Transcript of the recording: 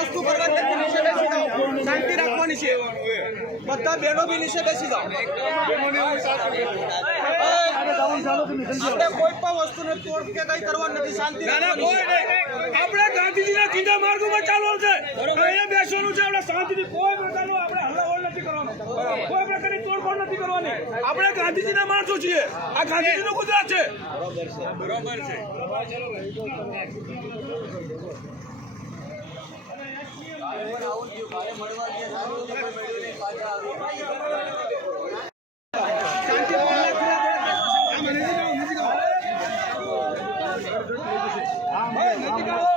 વસ્તુ બરબાદ નીચે બેસી જાઓ શાંતિ રાખવાની છે. બધા બહેનો બી નીચે બેસી જાઓ આપણે કોઈ પણ વસ્તુને તોડ કે કઈ કરવાનું નથી. શાંતિ રાખવાની. આપણે ગાંધીજીના સીધા માર્ગોમાં ચાલવાનું છે. અહીંયા બેસવાનું છે. આપણે શાંતિથી કોઈ પ્રકારનો આપણે હલ્લાહોલ નથી કરવાનો. કોઈ પ્રકારની તોડફોડ નથી કરવાની. આપણે ગાંધીજીના માણસો છીએ. આ ગાંધીજીનું ગુજરાત છે. બરોબર છે. મળવા Yeah.